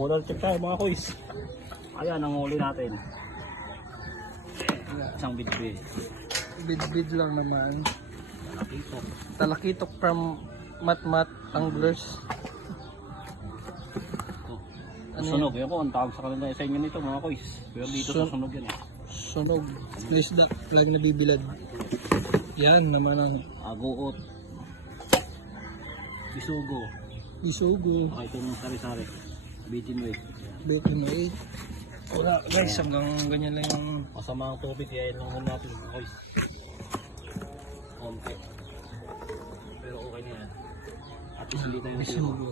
Color check tayo mga kuys. Ayan ang huli natin. Isang bidbid. Bid-bid lang naman. Talakitok. Talakitok from Matmat Anglers. Ano Sunog. Yan po ang tawag sa kanila sa inyo nito mga kuys. Pero dito sa sunog yan eh. Sunog. Lisda. Lagi nabibilad. Yan naman ang Aguot. Bisugo. isugo. Okay, ito yung sari-sari. Bitin weight. Baking weight. Wala guys, hanggang ganyan lang yung Masama ang tubig, kaya lang muna natin mga kuys. Konti. Pero okay na yan. At least hindi tayo nasira. isugo.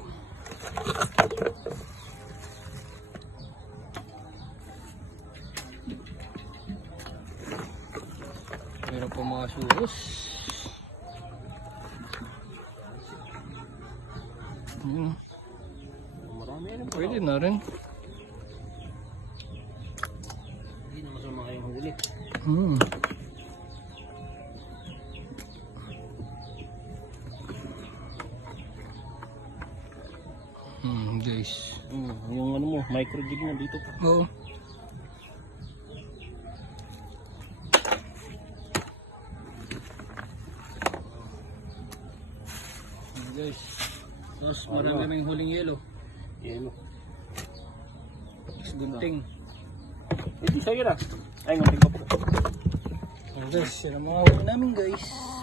Meron pa mga suros. Marami yan. Pwede na rin. Hindi na masama kayong huli. Guys. Yung ano mo, micro jig mo dito. Oo. Guys. Tapos marami kaming huling yelo. Yelo. Tapos gunting. Ito sa'yo na. Ay, ngunting pa po. Guys, yan ang mga huli namin guys.